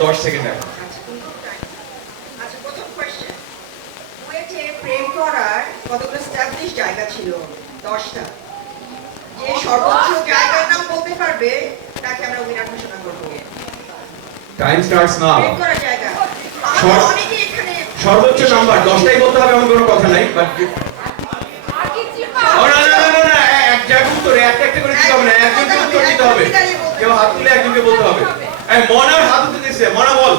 10 second আছে। আচ্ছা, প্রথম কোশ্চেন, বুয়েটে প্রেম করার কতগুলো স্ট্যাবলিশ জায়গা ছিল? 10টা। যে সর্বোচ্চ জায়গার নাম বলতে পারবে তাকে আমরা উইনার ঘোষণা করব। Time starts now. প্রেম করার জায়গা আমাদের অনেকে এখানে সর্বোচ্চ নাম্বার 10টাই বলতে হবে এমন কোনো কথা নাই, বাট না এক জায়গা উত্তরে একটা একটা করে দিতে হবে না, একজনকে উত্তর দিতে হবে। কেউ হাত তুলে একজনকে বলতে হবে। এই মনার হাত উঠে দিছে, মনা বল,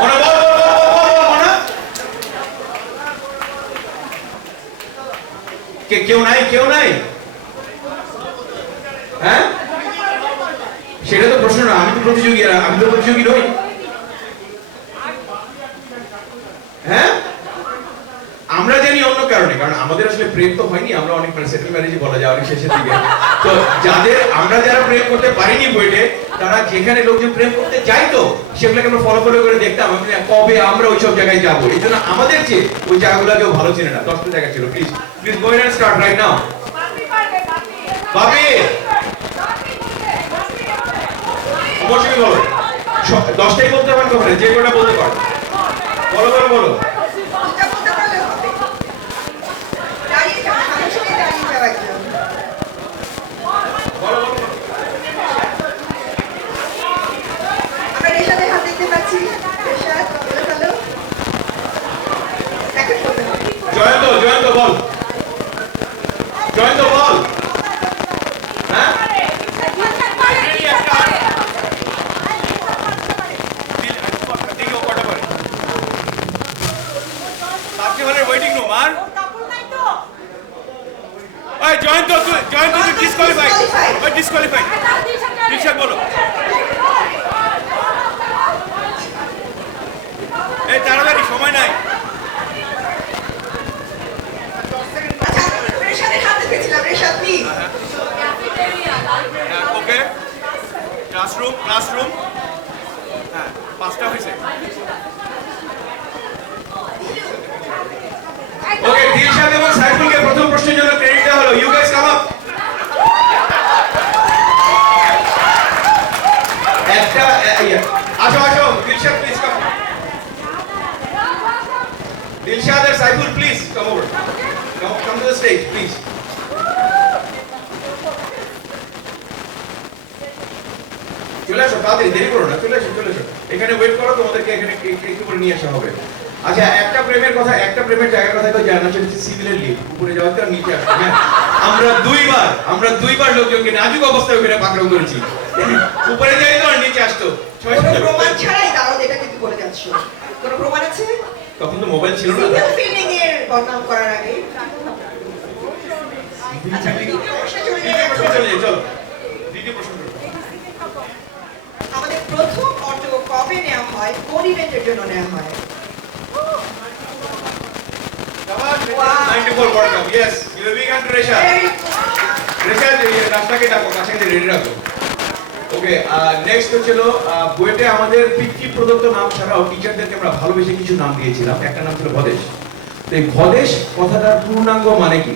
মনা বল বল বল বল বল মনা। কেউ নাই, কেউ নাই? হ্যাঁ, সেটা তো প্রশ্ন না। আমি তো প্রতিযোগী, আমি তো প্রতিযোগী নই। হ্যাঁ, আমরা জানি অন্য কারণে, কারণ আমাদের আসলে প্রেম তো হয়নি, আমরা অনেক মানে সেটেল ম্যারেজই বলা যায় অনেক শেষের দিকে। তো আমরা যারা প্রেম করতে পারিনি বইটে, তারা যেখানে লোকজন প্রেম করতে চাইতো সেগুলোকে আমরা ফলো করে দেখতাম কবে আমরা ওইসব জায়গায় যাবো। এই জন্য আমাদের চেয়ে ওই জায়গাগুলো কেউ ভালো চিনে না। 10টা জায়গা ছিল। Please please go and start right now. Bapi অবশ্যই বলো, 10টাই বলতে পারেন, কখনো যে কোটা বলতে পারো। বলো বলো বলো। জয়ন্ত বল, জয়ন্ত বল। হ্যাঁ, ওয়েটিং রুম আর জয়ন্ত ডিসকোয়ালিফাইড, ডিসকোয়ালিফাইড। দিলশাদ বলো। এই তাড়াতাড়ি, সময় নাই। ওকে, ক্লাসরুম, ক্লাসরুম। হ্যাঁ, 5টা হয়েছে। ওকে, দিলশাদ এবং সাইফুলকে প্রথম প্রশ্নের জন্য ক্রেডিট দেওয়া হলো। You guys come up. একটা আসো আসো, দিলশাদ প্লিজ কাম। দিলশাদ আর Saiful please come over, come to the stage please. চলে আসো, তাড়াতাড়ি, দেরি করো না, চলে আসো চলে আসো। এখানে ওয়েট করো, তোমাদেরকে এখানে একটু করে নিয়ে আসা হবে। আচ্ছা, একটা প্রেমের কথা, একটা প্রেমের জায়গার কথা কেউ জানা, সেটা হচ্ছে সিভিলের লিফট। উপরে যাওয়াতে আর নিচে আসতে। হ্যাঁ, আমরা দুইবার লোকজনকে নাজুক অবস্থায় ওখানে পাকড়াও করেছি। উপরে যাই তো আর নিচে আসতো। প্রমাণ ছাড়াই দাঁড়াও, এটা কিন্তু বলে যাচ্ছ। কোনো প্রমাণ আছে? তখন তো মোবাইল ছিল না। সিঙ্গেল ফিলিং এর বদনাম করার আগে। আচ্ছা, দ্বিতীয় প্রশ্নে চলে যাই। চলো দ্বিতীয় প্রশ্ন। আমাদের প্রথম অটো কবে নেওয়া হয়, কোন ইভেন্টের জন্য নেওয়া হয়? 94 World Cup. Yes, you have begun to Resha. Resha, রাস্তাকে ডাকো, কাছে রেডি রাখো। ওকে, নেক্সট হচ্ছিল বুয়েটে আমাদের পিতৃ প্রদত্ত নাম ছাড়াও টিচারদেরকে আমরা ভালোবেসে কিছু নাম দিয়েছিলাম। একটা নাম ছিল ভদেশ। তো এই ভদেশ কথাটার পূর্ণাঙ্গ মানে কি?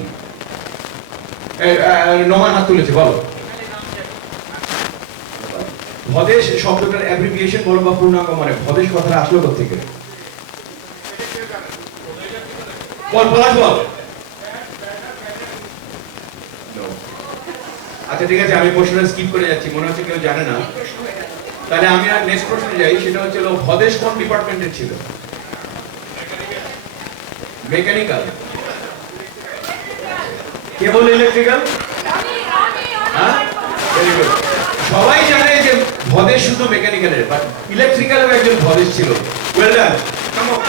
নোমান হাত তুলেছে, বলো। ভদেশ শব্দটার অ্যাব্রিভিয়েশন বলো বা পূর্ণাঙ্গ মানে। ভদেশ কথাটা আসলো কোথা থেকে? বল পলাশ বল। আচ্ছা ঠিক আছে, আমি প্রশ্নটা স্কিপ করে যাচ্ছি, মনে হচ্ছে কেউ জানে না। তাহলে আমি আর নেক্সট প্রশ্নে যাই। সেটা হচ্ছে ভদেশ কোন ডিপার্টমেন্টের ছিল? মেকানিক্যাল। কে বলে ইলেকট্রিক্যাল? হ্যাঁ, ভেরি গুড। সবাই জানে যে ভদেশ শুধু মেকানিক্যালের, বাট ইলেকট্রিক্যালেও একজন ভদেশ ছিল। Well done. কাম অন,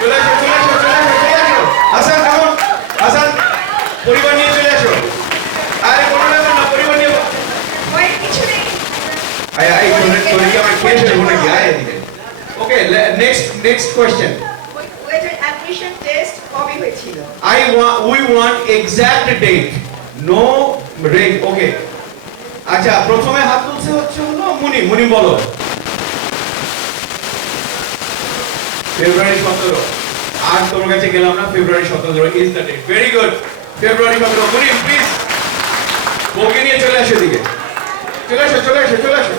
চলে আসো চলে আসো চলে আসো চলে আসো। হাসান কাম অন, হাসান পরিবার নিয়ে চলে আসো। আরে কোনো ব্যাপার না, পরিবার নিয়ে হয় কিছু নেই। আই তোরে কি আমার খেয়ে ফেলবো নাকি? আয় এদিকে। Okay, next question. ওয়েটার অ্যাডমিশন টেস্ট কবে হয়েছিল? we want exact date, no range. ওকে, আচ্ছা প্রথমে হাত তুলছে হচ্ছে হলো মুনি বলো। ফেব্রুয়ারি 17। আর তোমার কাছে গেলাম না, February 17 is the date. Very good, February 17। Muni please বউকে নিয়ে চলে আসো এদিকে, চলে আসো চলে আসো চলে আসো।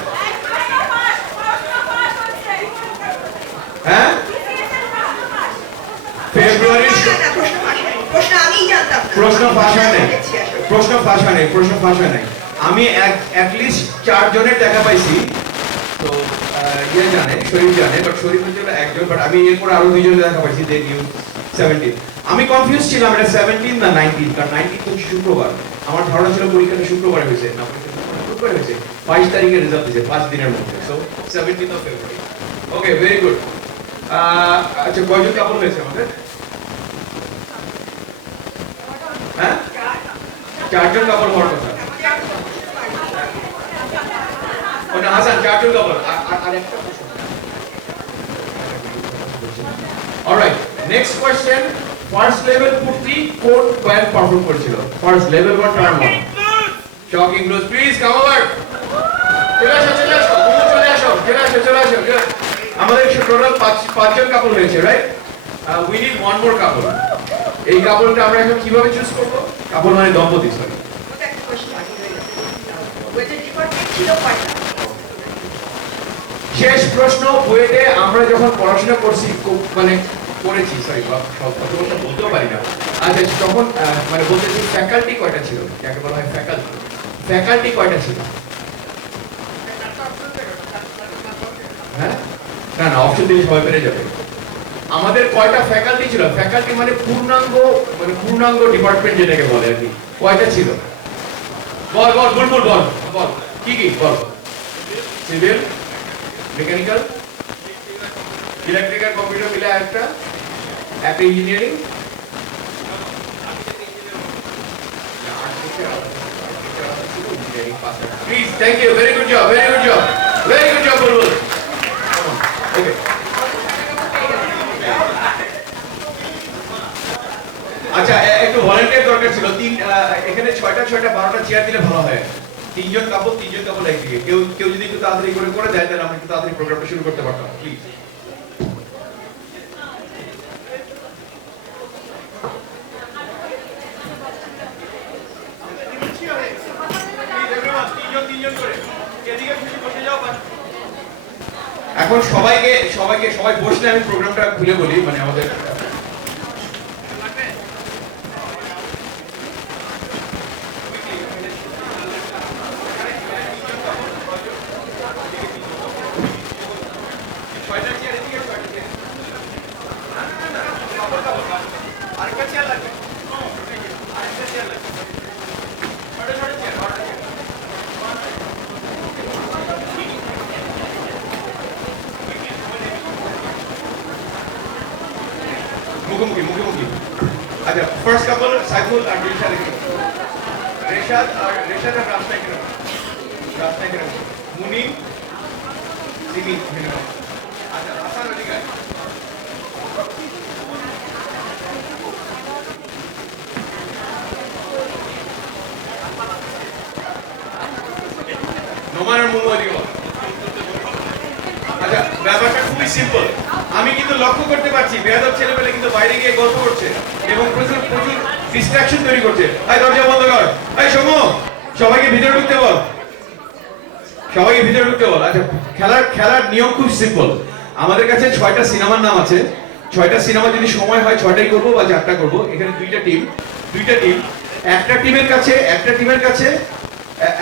প্রশ্ন ফাঁস হয় নাই, দেখছি আসলে। প্রশ্ন ফাঁস হয় নাই। আমি অ্যাটলিস্ট 4 জনের দেখা পাইছি। তো ইয়ে জানে, শরীফ জানে, বাট শরীফ হচ্ছে একজন, বাট আমি এরপর আরো 2 জনের দেখা পাইছি, দে নিউ 17। আমি কনফিউজ ছিলাম এটা 17 না 19, কারণ 19 তো শুক্রবার। আমার ধারণা ছিল পরীক্ষাটা শুক্রবারে হয়েছে, না পরীক্ষাটা শুক্রবারে হয়েছে। 22 তারিখে রেজাল্ট দিয়েছে, 5 দিনের মধ্যে। So 17th of February। Okay, very good. আচ্ছা, কয়জন কাপল হয়েছে আমাদের? হ্যাঁ, 4 জন কাপল হওয়ার কথা। ওনা হাসান 4 জন কাপল। আর একটা প্রশ্ন। Alright, next question. First level পূর্তি কোন পয়েন্ট পারফর্ম করেছিল? First level 1 term 1। Shocking blues, please come over. চলে আসো, চলে আসো, চলে আসো, চলে আসো, চলে আসো। আমাদের টোটাল 5 জন কাপল হয়েছে, right? We need one more couple. এই কাপলটা আমরা এখন কিভাবে চুজ করব? কাপল মানে দম্পতি, সরি। ওটা একটা question বাকি রয়ে গেছে। ওয়েটের ডিপার্টমেন্ট ছিল কয়টা? শেষ প্রশ্ন। বুয়েটে আমরা যখন পড়াশোনা করছি, মানে করেছি, সরি সব কথা বলতেও পারি না। আচ্ছা, তখন মানে বলতেছি ফ্যাকাল্টি কয়টা ছিল? যাকে বলা হয় ফ্যাকাল্টি, ফ্যাকাল্টি কয়টা ছিল? হ্যাঁ, না না, অপশন দিলে সবাই পেরে যাবে। আমাদের কয়টা ফ্যাকাল্টি ছিল? ফ্যাকাল্টি মানে পূর্ণাঙ্গ ডিপার্টমেন্ট যেটাকে বলে আর কি। কয়টা ছিল? বল বল বুলবুল, বল বল, কি কি বল। সিভিল, মেকানিক্যাল, ইলেকট্রিক্যাল, কম্পিউটার মিলে একটা engineering. Please, thank you, very good job, very good job, very good job Bulbul. Okay, আচ্ছা, একটু ভলান্টিয়ার দরকার ছিল। এখানে 6টা 12টা চেয়ার দিলে ভালো হয়। 3 জন কাপল একদিকে। কেউ যদি একটু তাড়াতাড়ি করে দেয়, তাহলে আমরা একটু তাড়াতাড়ি প্রোগ্রামটা শুরু করতে পারতাম, প্লিজ। এখন সবাই বসলে আমি প্রোগ্রামটা খুলে বলি, মানে আমাদের মুখোমুখি। আচ্ছা, ফার্স্ট কাপল সাইফুল আর রেশাদ আর রাস্তায় কেন মুনি সিমি। আচ্ছা, হাসান অধিকার। নোমান আর মুমু অধিকার। আচ্ছা, ব্যাপারটা খুবই সিম্পল। আমি কিন্তু লক্ষ্য করতে পারছি বেয়াদব ছেলেমেলে কিন্তু বাইরে গিয়ে গল্প করছে এবং প্রচুর ডিস্ট্রাকশন তৈরি করছে। এই দরজা বন্ধ কর, এই শোনো, সবাইকে ভিতরে ঢুকতে বল, সবাইকে ভিতরে ঢুকতে বল। আচ্ছা, খেলার নিয়ম খুব সিম্পল। আমাদের কাছে 6টা সিনেমার নাম আছে। 6টা সিনেমা যদি সময় হয় 6টাই করবো বা 4টা করবো। এখানে 2টা টিম। একটা টিমের কাছে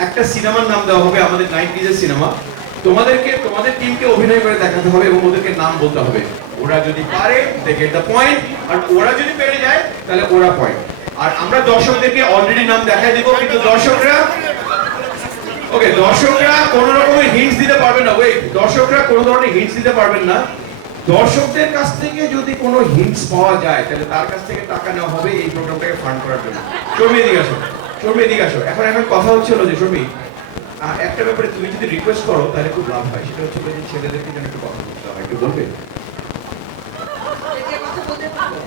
একটা সিনেমার নাম দেওয়া হবে, আমাদের 90s এর সিনেমা। তোমাদের টিমকে অভিনয় করে দেখাতে হবে এবং ওদেরকে নাম বলতে হবে। ওরা যদি পারে they get the point, আর ওরা যদি পেরে যায় তাহলে ওরা পয়েন্ট। আর আমরা দর্শকদেরকে অলরেডি নাম দেখাই দেব, কিন্তু দর্শকরা কোনো রকমের হিন্টস দিতে পারবেন না। দর্শকরা কোনো ধরনের হিন্টস দিতে পারবেন না। দর্শকদের কাছ থেকে যদি কোনো হিন্টস পাওয়া যায় তাহলে তার কাছ থেকে টাকা নেওয়া হবে এই প্রোগ্রামটাকে ফান্ড করার জন্য। শর্মি, এদিকে আসো। এখন কথা হচ্ছিল যে শর্মি, একটা ব্যাপারে তুমি যদি রিকোয়েস্ট করো তাহলে খুব লাভ হয়। সেটা হচ্ছে যে ছেলেদেরকে যেন একটু কথা বলতে হয়, একটু বলবে? কথা বলতে পারবো।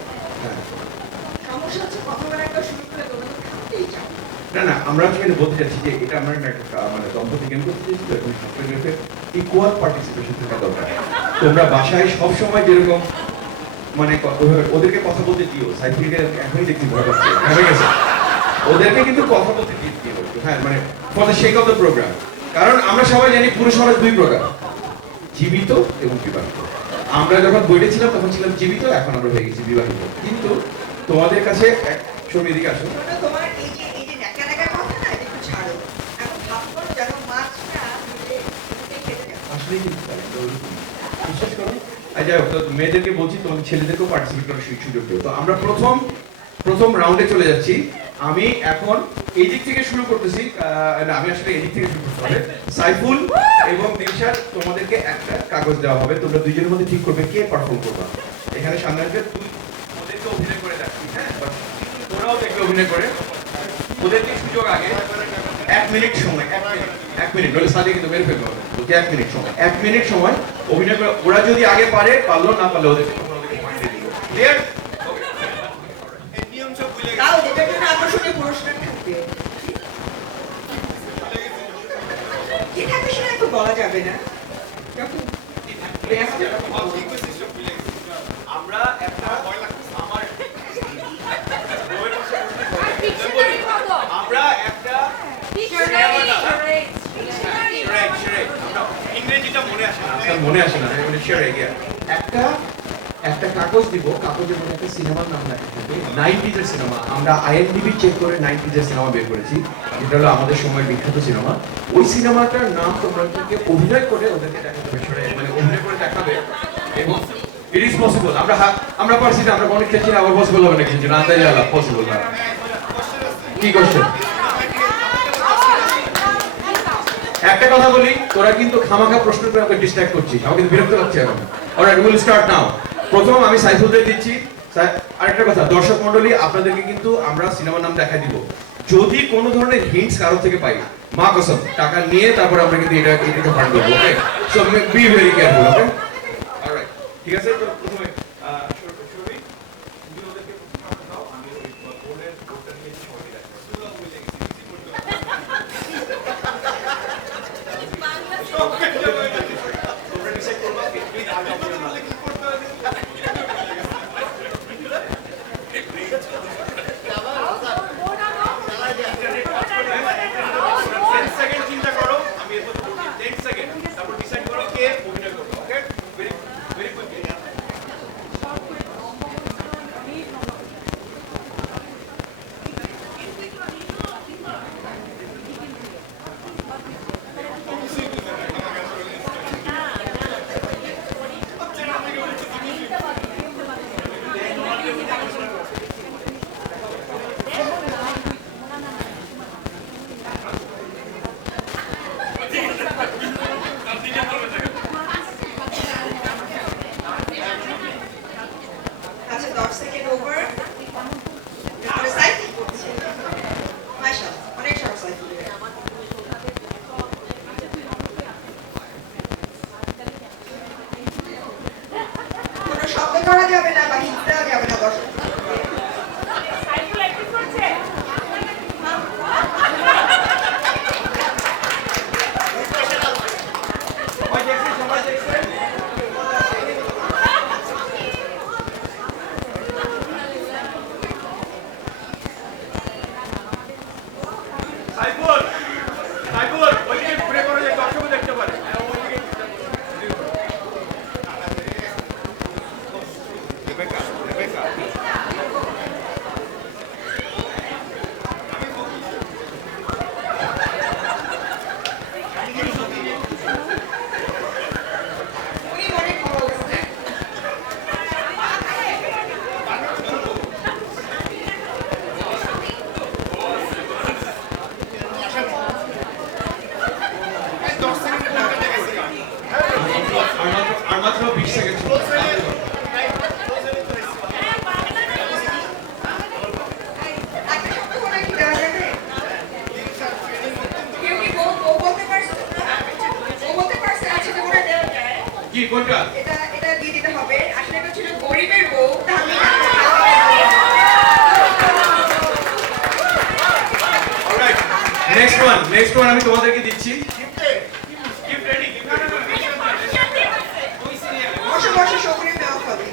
সমস্যা হচ্ছে কথা বলার একটা শুরু করে তোমরা থাকতেই চাও। না, আমরা আজকে বলতে চাচ্ছি যে এটা আমরা মানে দম্পতি গেম করতে চাইছি, তো এখন ছাত্রদের ইকুয়াল পার্টিসিপেশন থাকা দরকার। তোমরা বাসায় সব সময় যেরকম মানে ওদেরকে কথা বলতে দিও। সাইফুলকে এখনই দেখছি ভয় পাচ্ছে, হয়ে গেছে। ওদেরকে কিন্তু কথা বলতে দিও। হ্যাঁ, মানে for the sake of the programme. কারণ আমরা সবাই জানি পুরুষ মানুষ 2 প্রকার, জীবিত এবং বিবাহিত। আমরা যখন বইতে ছিলাম তখন ছিলাম জীবিত, এখন আমরা হয়ে গেছি বিবাহিত। কিন্তু তোমাদের কাছে ছবি দিকে আসো। শোনো, তোমার এই যে ন্যাকা ন্যাকা কথা না, এটা একটু ছাড়ো। এখন ভাব করো যেন মাছটা খেতে যাবে। আসলেই কিন্তু তাই, তো বিশ্বাস করো। আর যাই হোক, তো মেয়েদেরকে বলছি তোমাদের ছেলেদেরকেও পার্টিসিপেট করার সুযোগ দিও। তো আমরা প্রথম রাউন্ডে চলে যাচ্ছি। আমি এখন এই দিক থেকে শুরু করতেছি, না আমি আসলে এই দিক থেকে শুরু করতে হবে। সাইফুল এবং দিলশাদ, তোমাদেরকে একটা কাগজ দেওয়া হবে, তোমরা দুইজনের মধ্যে ঠিক করবে কে পারফর্ম করবা। এখানে সামনে আসবে, তুই ওদেরকে অভিনয় করে দেখবি, হ্যাঁ, তোরাও দেখবে অভিনয় করে। ওদেরকে সুযোগ আগে 1 মিনিট সময়, 1 মিনিট বলে সাজিয়ে কিন্তু বের ফেলবে হবে, বলতে 1 মিনিট সময়, 1 মিনিট সময় অভিনয় করে। ওরা যদি আগে পারে, পারলো না পারলে ওদেরকে পয়েন্ট দিয়ে দিব। ক্লিয়ার? তাও যেটার জন্য আকর্ষণীয় পুরস্কার থাকবে। কি থাকবে সেটা একটু বলা যাবে না। যখন আমরা একটা আমার আমরা একটা ইংরেজিটা মনে আসে না একটা কাগজ দিব, কাগজের মধ্যে একটা সিনেমার নাম লেখা থাকবে, 90s এর সিনেমা। আমরা আইএমডিবি চেক করে 90s এর সিনেমা বের করেছি, যেটা হলো আমাদের সময়ের বিখ্যাত সিনেমা। ওই সিনেমাটার নাম তোমরা অভিনয় করে ওদেরকে দেখাতে হবে, মানে অভিনয় করে দেখাবে। এবং ইট ইজ পসিবল। আমরা পারছি না, আমরা অনেক খেলছি না, আবার পসিবল হবে না কিছু না, আন্দাজ আলা পসিবল না। কি কোশ্চেন? একটা কথা বলি, তোরা কিন্তু খামাখা প্রশ্ন করে আমাকে ডিস্ট্রাক্ট করছিস, আমাকে কিন্তু বিরক্ত লাগছে এখন। Alright, will start now. প্রথম আমি সাইফুলদের দিচ্ছি। আরেকটা কথা, দর্শক মণ্ডলী, আপনাদেরকে কিন্তু আমরা সিনেমার নাম দেখাই দিব। যদি কোনো ধরনের হিন্টস কারো থেকে পাই, মা কসম টাকা নিয়ে তারপরে আমরা কিন্তু এটা ফান্ড করবো। Okay, so be very careful. Okay, alright, ঠিক আছে। তো প্রথমে শুরু তুমি ওদেরকে দাও, আমি ওই বোনের বোর্ডটা নিয়ে ছবি রাখবো। তোমরা ডিসাইড করবা কে আগে অপশন না কি করতে হবে। 10 সেকেন্ড চিন্তা করো, আমি এত বলি 10 সেকেন্ড, তারপর ডিসাইড করো কে অভিনয় করবে। ওকে, ভেরি ভেরি কুইকলি। আচ্ছা, 10 সেকেন্ড ওভার। আমরা সাইকেল করছি। মাশাআল্লাহ, অনেক সহজ সাইকেল। কোনো শব্দ করা যাবে না বা হিট দেওয়া যাবে না দর্শক। সবাই দেখছে, সবাই দেখছে। সাইফুল, সাইফুল, ওইদিকে ঘুরে করো যে দর্শকও দেখতে পারে। ওইদিকে রেবেকা, রেবেকা। উনি অনেক ভালো বলছেন। আর মাত্র 20 সেকেন্ড। একটা শব্দ করে কি দেওয়া যাবে? কেউ কি ও বলতে পারছে? ও বলতে পারছে? আচ্ছা, তো ওরা দেওয়া যায়। কি কোনটা? এটা দিয়ে দিতে হবে। আসলে এটা ছিল গরিবের বউ, তাহলে অলরাইট, নেক্সট ওয়ান আমি তোমাদেরকে দিচ্ছি। বসে বসে সক্রিয় দেওয়া হবে।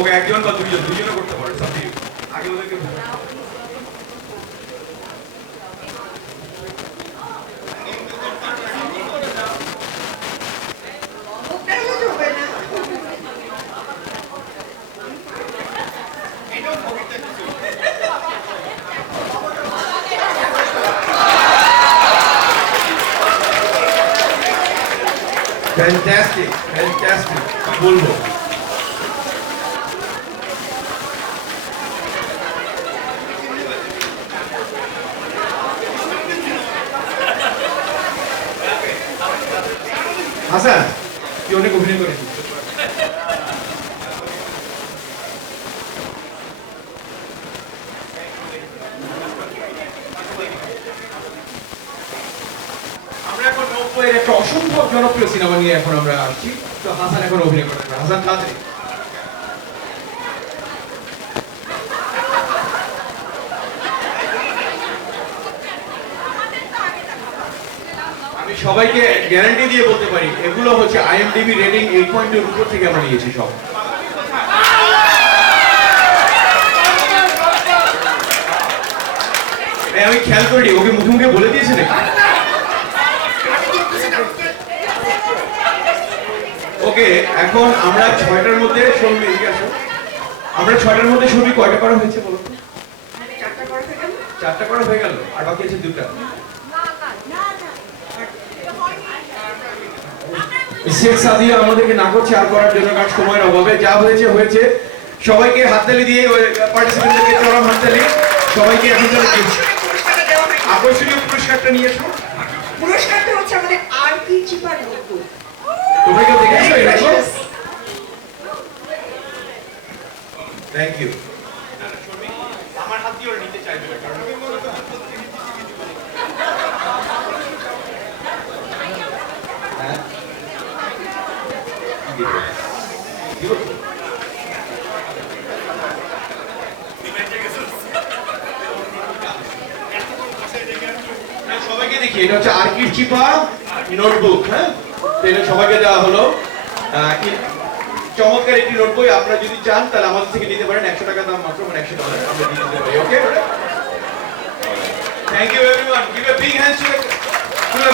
ওকে একজন বা দুইজন, দুইজনও করতে পারে, সব ঠিক। আগে ওদেরকে মুখটা হলে চলবে না। ফ্যান্টাস্টিক, ফ্যান্টাস্টিক, কি বলবো। হাসান, তুই অনেক অভিনয় করেছিস। আমরা এখন 90-এর একটা অসম্ভব জনপ্রিয় সিনেমা নিয়ে এখন আমরা আসছি। তো হাসান এখন অভিনয় করতে পারে। হাসান তাড়াতাড়ি। আমি সবাইকে গ্যারান্টি দিয়ে বলতে পারি এগুলো হচ্ছে আইএমডিবি রেটিং 8.2 এর উপর থেকে আমরা নিয়েছি সব। আমি খেয়াল করিনি, ওকে মুখে মুখে বলে দিয়েছে নাকি? ওকে, এখন আমরা 6টার মধ্যে ছবি এদিকে আসো। আমরা 6টার মধ্যে ছবি কয়টা করা হয়েছে বলো তো? 4টা করা হয়ে গেল? 4টা করা হয়ে গেল, আর বাকি আছে 2টা। শেখ সাদিয়া আমাদেরকে না করছে আর করার জন্য, কারণ সময়ের অভাবে যা হয়েছে হয়েছে। সবাইকে হাততালি দিয়ে পার্টিসিপেন্টদেরকে চরম হাততালি। সবাইকে এখন পুরস্কারটা দেওয়া হয়নি। আকর্ষণীয় পুরস্কারটা নিয়ে এসো। পুরস্কারটা হচ্ছে আমাদের আর কি চিপার নোটবুক। তোমরা কেউ দেখেছো এটা? Thank you. আমার হাত দিয়ে ওরা নিতে চাইবে না, কারণ হ্যাঁ দিব তো? সবাইকে দেখি, এটা হচ্ছে আর্কিড চিপা নোটবুক। হ্যাঁ, তো এটা সবাইকে দেওয়া হলো। চমৎকার একটি নোট বই। আপনারা যদি চান তাহলে আমাদের থেকে নিতে পারেন। 100 টাকা দাম মাত্র, মানে $100 আমরা দিয়ে দিতে পারি। Okay, thank you everyone, give a big hand two